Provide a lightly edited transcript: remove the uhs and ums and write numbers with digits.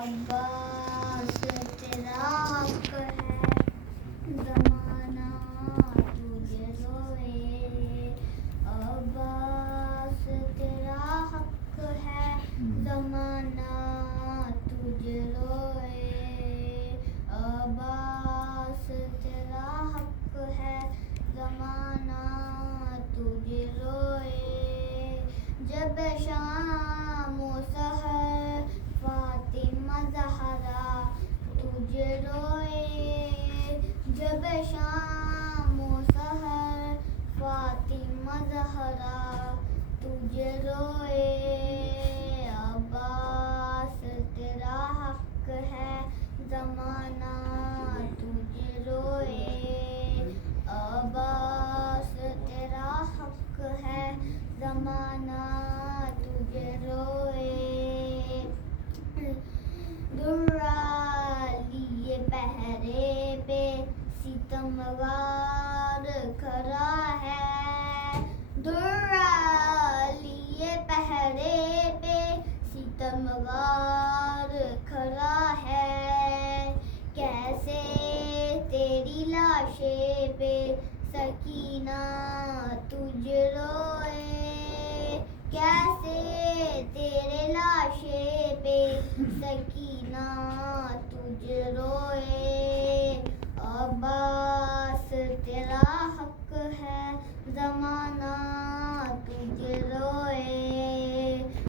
अब्बास तेरा हक है ज़माना तुझे रोए। अब्बास तेरा हक है ज़माना तुझे रोए। अब्बास तेरा हक है ज़माना तुझे रोए। जब शाम सहर फातिमा ज़हरा तुझे रोए। जब शाम सहर फातिमा ज़हरा तुझे रोए। अब्बास तेरा हक है ज़माना तुझे रोए। अब्बास तेरा हक है ज़माना तुझे रोए। दुर्रा लिए पहरे पे सितमगार खड़ा है। दुर्रा लिए पहरे पे सितमगार खड़ा है। कैसे तेरी लाशे पे सकीना तुझे रोए। कैसे तेरे लाशे पे सकीना